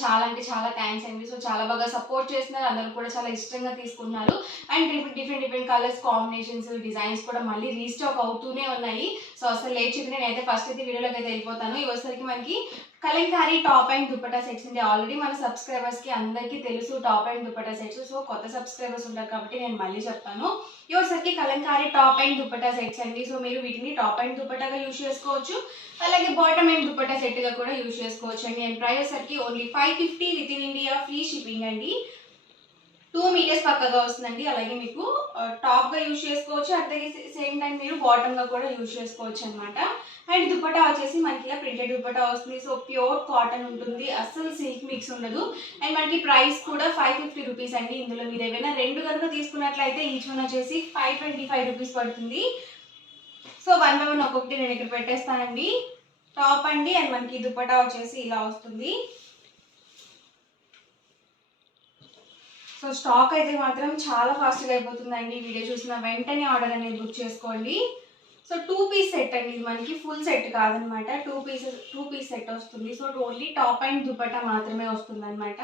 చాలా అంటే చాలా థ్యాంక్స్ అండి. సో చాలా బాగా సపోర్ట్ చేస్తున్నారు. అందరూ కూడా చాలా ఇష్టంగా తీసుకుంటున్నారు. And different colours combinations, designs కూడా మళ్ళీ రీస్టాక్ అవుతూనే ఉన్నాయి. సో అసలు లేట్ చేయకుండా నేనైతే ఫస్ట్ అయితే వీడియోలోకి అయితే వెళ్ళిపోతాను. ఇవి వచ్చేసరికి మనకి Kalamkari top and dupatta sets అండి. ఆల్రెడీ మన సబ్స్క్రైబర్స్కి అందరికీ తెలుసు top and dupatta sets. So కొత్త సబ్స్క్రైబర్స్ ఉంటారు కాబట్టి నేను మళ్ళీ చెప్తాను. ఇవి వచ్చేసరికి Kalamkari top and dupatta sets అండి. సో మీరు వీటిని టాప్ అండ్ దుపట్టాగా యూజ్ చేసుకోవచ్చు, అలాగే బాటమ్ అండ్ దుపట్టా సెట్గా కూడా యూజ్ చేసుకోవచ్చు అండి. అండ్ ప్రైస్ వచ్చేసరికి only 550 with in India, free shipping అండి. 2 మీటర్స్ పక్కగా వస్తుందండి. అలాగే మీకు టాప్గా యూజ్ చేసుకోవచ్చు, అట్ ద సేమ్ టైం మీరు బాటమ్గా కూడా యూజ్ చేసుకోవచ్చు అనమాట. అండ్ దుపట్టా వచ్చేసి మనకి ఇలా ప్రింటెడ్ దుపట్టా వస్తుంది. సో ప్యూర్ కాటన్ ఉంటుంది, అస్సలు సిల్క్ మిక్స్ ఉండదు. అండ్ మనకి ప్రైస్ కూడా 550 రూపీస్ అండి. ఇందులో మీరు ఏమైనా రెండు కనుక తీసుకున్నట్లయితే ఈచ్ వన్ వచ్చేసి 525 రూపీస్ పడుతుంది. సో వన్ బై వన్ ఒక్కొక్కటి నేను ఇక్కడ పెట్టేస్తానండి. టాప్ అండి అండ్ మనకి దుపట్టా వచ్చేసి ఇలా వస్తుంది. సో స్టాక్ అయితే మాత్రం చాలా ఫాస్ట్గా అయిపోతుందండి. వీడియో చూసిన వెంటనే ఆర్డర్ అనేది బుక్ చేసుకోండి. సో 2 పీస్ సెట్ అండి, ఇది మనకి ఫుల్ సెట్ కాదనమాట. 2 పీస్ సెట్ వస్తుంది. So only top and dupatta మాత్రమే వస్తుంది అనమాట.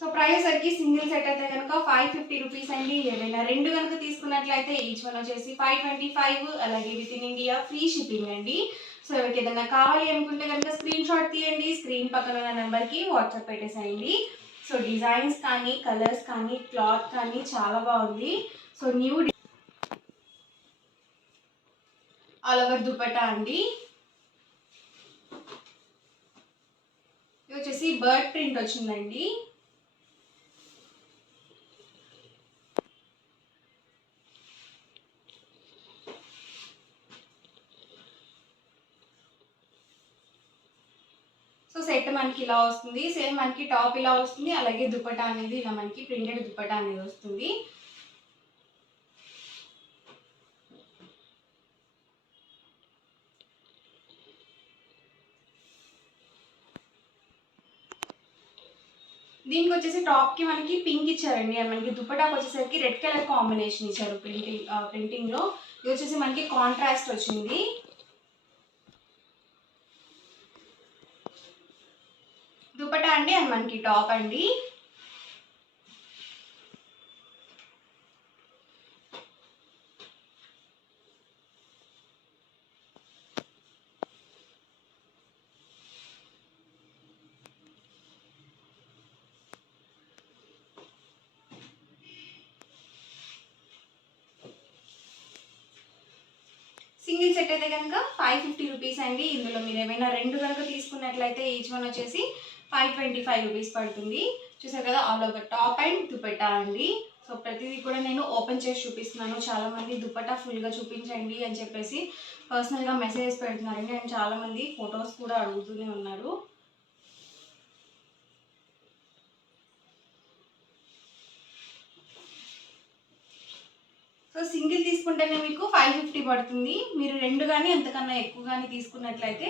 సో ప్రైస్ సరికి సింగిల్ సెట్ అయితే కనుక 550 రూపీస్ అండి. ఏదైనా రెండు కనుక తీసుకున్నట్లయితే ఈచ్ వన్ వచ్చేసి 525, అలాగే with in India free shipping అండి. సో ఎవరికి ఏదైనా కావాలి అనుకుంటే కనుక స్క్రీన్ షాట్ తీయండి, స్క్రీన్ పక్కన ఉన్న నెంబర్కి వాట్సాప్ పెట్టేసేయండి. సో డిజైన్స్ కానీ, కలర్స్ కానీ, క్లాత్ కానీ చాలా బాగుంది. So new all over dupatta అండి. ఇది వచ్చేసి బర్డ్ ప్రింట్ వచ్చిందండి. సో సెట్ మనకి ఇలా వస్తుంది. సేమ్ మనకి టాప్ ఇలా వస్తుంది, అలాగే దుపట్టా అనేది ఇలా మనకి ప్రింటెడ్ దుపట్టా అనేది వస్తుంది. దీనికి వచ్చేసి టాప్కి మనకి పింక్ ఇచ్చారండి. మనకి దుపట్టాకి వచ్చేసరికి రెడ్ కలర్ కాంబినేషన్ ఇచ్చారు ప్రింటింగ్లో. ఇది వచ్చేసి మనకి కాంట్రాస్ట్ వచ్చింది. దుపట్టా అండి అండ్ మనకి టాప్ అండి. సింగిల్ సెట్ అయితే కనుక 550 రూపీస్ అండి. ఇందులో మీరు ఏమైనా రెండు కనుక తీసుకున్నట్లయితే ఈచ్ వన్ వచ్చేసి 525 రూపీస్ పడుతుంది. చూసారు కదా, all over top and dupatta అండి. సో ప్రతిదీ కూడా నేను ఓపెన్ చేసి చూపిస్తున్నాను. చాలామంది దుపట్టా ఫుల్గా చూపించండి అని చెప్పేసి పర్సనల్గా మెసేజెస్ పెడుతున్నారండి. అండ్ చాలామంది ఫొటోస్ కూడా అడుగుతూనే ఉన్నారు. సో సింగిల్ తీసుకుంటేనే మీకు 550 పడుతుంది. మీరు రెండు కానీ అంతకన్నా ఎక్కువ కానీ తీసుకున్నట్లయితే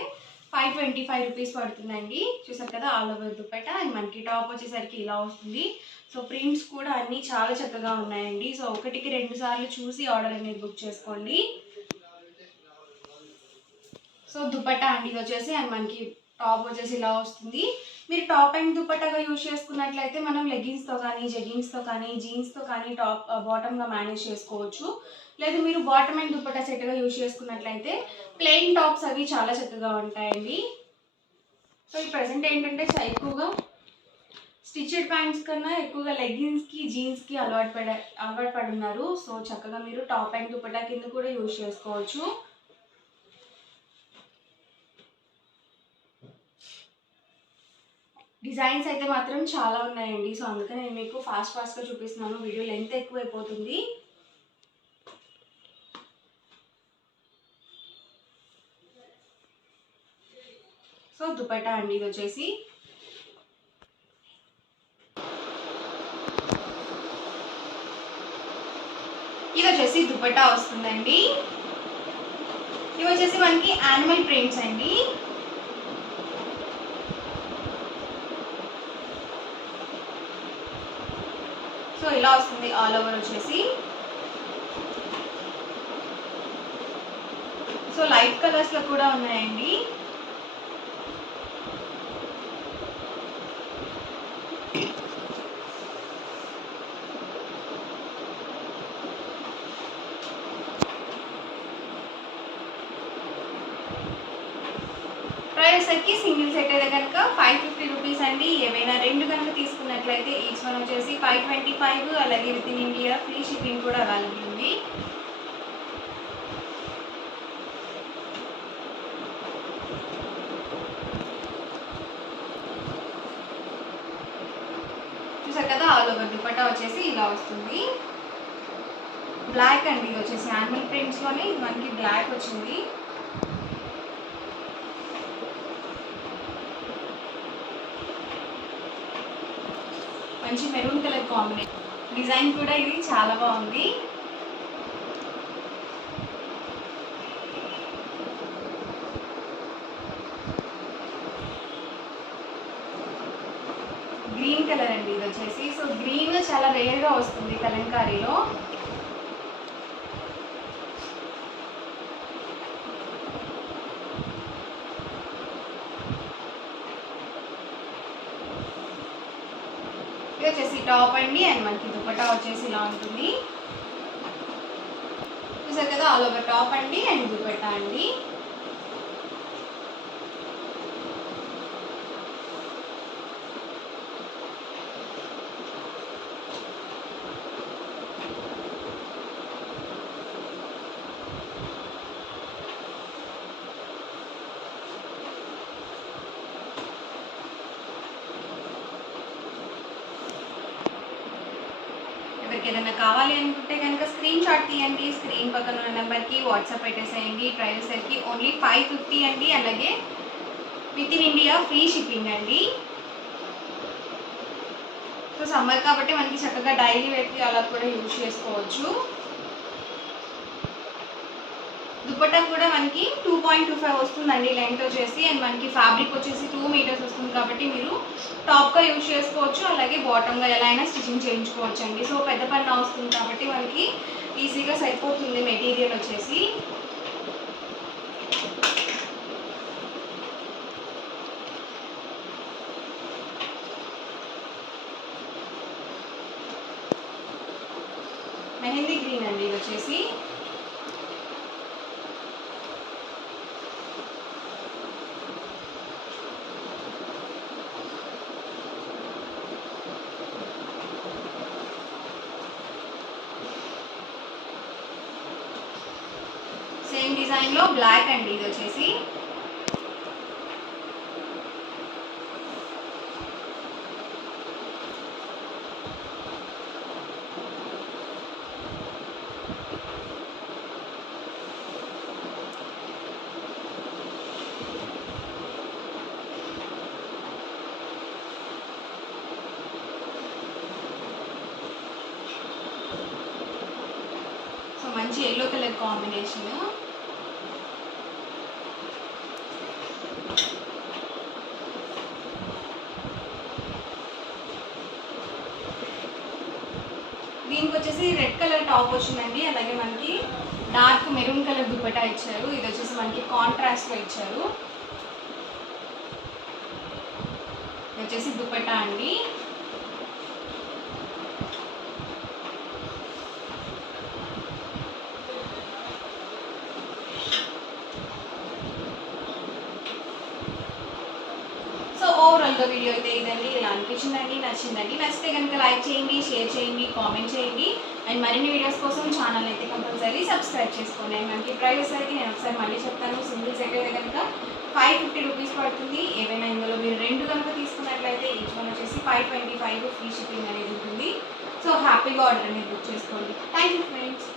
525 రూపీస్ పడుతుందండి. చూసారు కదా, ఆల్ ఓవర్ దుపట్టా అండ్ మనకి టాప్ వచ్చేసరికి ఇలా వస్తుంది. సో ప్రింట్స్ కూడా అన్నీ చాలా చక్కగా ఉన్నాయండి. సో ఒకటికి 2 సార్లు చూసి ఆర్డర్ అనేది బుక్ చేసుకోండి. సో దుపట్టా అండి ఇది వచ్చేసి అండ్ మనకి టాప్ వచ్చేసి ఇలా వస్తుంది. మీరు టాప్ అండ్ దుపట్టాగా యూజ్ చేసుకున్నట్లయితే మనం లెగ్గిన్స్తో కానీ, జెగ్గిన్స్తో కానీ, జీన్స్తో కానీ బాటమ్గా మేనేజ్ చేసుకోవచ్చు. లేదు మీరు బాటమ్ అండ్ దుపట్టా సెట్గా యూజ్ చేసుకున్నట్లయితే ప్లెయిన్ టాప్స్ అవి చాలా చక్కగా ఉంటాయండి. సో ఈ ప్రజెంట్ ఏంటంటే ఎక్కువగా స్టిచ్డ్ ప్యాంట్స్ కన్నా ఎక్కువగా లెగ్గిన్స్కి, జీన్స్కి అలవాటు పడున్నారు. సో చక్కగా మీరు టాప్ అండ్ దుపట్టా కింద కూడా యూజ్ చేసుకోవచ్చు. డిజైన్స్ అయితే మాత్రం చాలా ఉన్నాయండి. సో అందుకని నేను మీకు ఫాస్ట్గా చూపిస్తున్నాను. వీడియో లెంత్ ఎక్కువైపోతుంది. సో దుపట్టా అండి ఇది వచ్చేసి. ఇది వచ్చేసి దుపట్టా వస్తుందండి. ఇవి వచ్చేసి మనకి యానిమల్ ప్రింట్స్ అండి. సో ఇలా వస్తుంది ఆల్ ఓవర్ వచ్చేసి. సో లైట్ కలర్స్లో కూడా ఉన్నాయండి. వచ్చేసరికి సింగిల్ సెట్ అయితే కనుక 550 రూపీస్ అండి. ఏవైనా 2 కనుక తీసుకున్నట్లయితే ఈచ్ వన్ వచ్చేసి 525. అలాగే with in India free shipping కూడా అవైలబుల్ ఉంది. చూసారు కదా, ఆల్ ఓవర్ దుపట్టా వచ్చేసి ఇలా వస్తుంది. బ్లాక్ అండి, ఇది వచ్చేసి యానిమల్ ప్రింట్స్లోనే ఇది మనకి బ్లాక్ వచ్చింది. మంచి మెరూన్ కలర్ కాంబినేషన్. డిజైన్ కూడా ఇది చాలా బాగుంది. గ్రీన్ కలర్ అండి ఇది వచ్చేసి. సో గ్రీన్ చాలా రేర్గా వస్తుంది కలంకారీలో. ఇది వచ్చేసి టాప్ అండి అండ్ మనకి దుపట్టా వచ్చేసి ఇలా ఉంటుంది. చూసారు కదా, ఆల్ ఓవర్ టాప్ అండి అండ్ దుపట్టా అండి. ఎవరికి ఏదైనా కావాలి అనుకుంటే కనుక స్క్రీన్ షాట్ తీయండి. స్క్రీన్ పక్కన ఉన్న నెంబర్కి వాట్సాప్ పెట్టేసేయండి. ప్రైస్ సరికి ఓన్లీ 550 అండి. అలాగే with in India free shipping అండి. సో సమ్మర్ కాబట్టి మనకి చక్కగా డైలీ వేర్కి అలా కూడా యూజ్ చేసుకోవచ్చు. దుపట్టా కూడా మనకి 2.25 వస్తుందండి లెంగ్త్ వచ్చేసి. అండ్ మనకి ఫ్యాబ్రిక్ వచ్చేసి 2 మీటర్స్ వస్తుంది కాబట్టి మీరు టాప్గా యూజ్ చేసుకోవచ్చు. అలాగే బాటమ్గా ఎలా అయినా స్టిచ్చింగ్ చేయించుకోవచ్చు అండి. సో పెద్ద పన్న వస్తుంది కాబట్టి మనకి ఈజీగా సరిపోతుంది మెటీరియల్ వచ్చేసి. మెహందీ గ్రీన్ అండి ఇది వచ్చేసి. సేమ్ డిజైన్లో బ్లాక్ అండి ఇది వచ్చేసి. సో మంచి ఎల్లో కలర్ కాంబినేషన్. దీనికి వచ్చేసి రెడ్ కలర్ టాప్ వచ్చిందండి. అలాగే మనకి డార్క్ మెరూన్ కలర్ దుపట్టా ఇచ్చారు. ఇది వచ్చేసి మనకి కాంట్రాస్ట్లో ఇచ్చారు. ఇది వచ్చేసి దుపట్టా అండి. ఓవరాల్గా వీడియో అయితే ఇదండి. ఇలా అనిపించిందండి, నచ్చిందండి. నచ్చితే కనుక లైక్ చేయండి, షేర్ చేయండి, కామెంట్ చేయండి. అండ్ మరిన్ని వీడియోస్ కోసం ఛానల్ అయితే కంపల్సరీ సబ్స్క్రైబ్ చేసుకోండి. అండ్ మనకి ప్రైస్ అయితే నేను ఒకసారి మళ్ళీ చెప్తాను. సింగిల్ సెట్ అయితే కనుక 550 రూపీస్ పడుతుంది. ఏవైనా ఇందులో మీరు 2 కనుక తీసుకున్నట్లయితే ఈచ్ వన్ వచ్చేసి 525 ఫ్రీ షిప్పింగ్ అనేది ఉంటుంది. సో హ్యాపీగా ఆర్డర్ అనేది బుక్ చేసుకోండి. Thank you friends.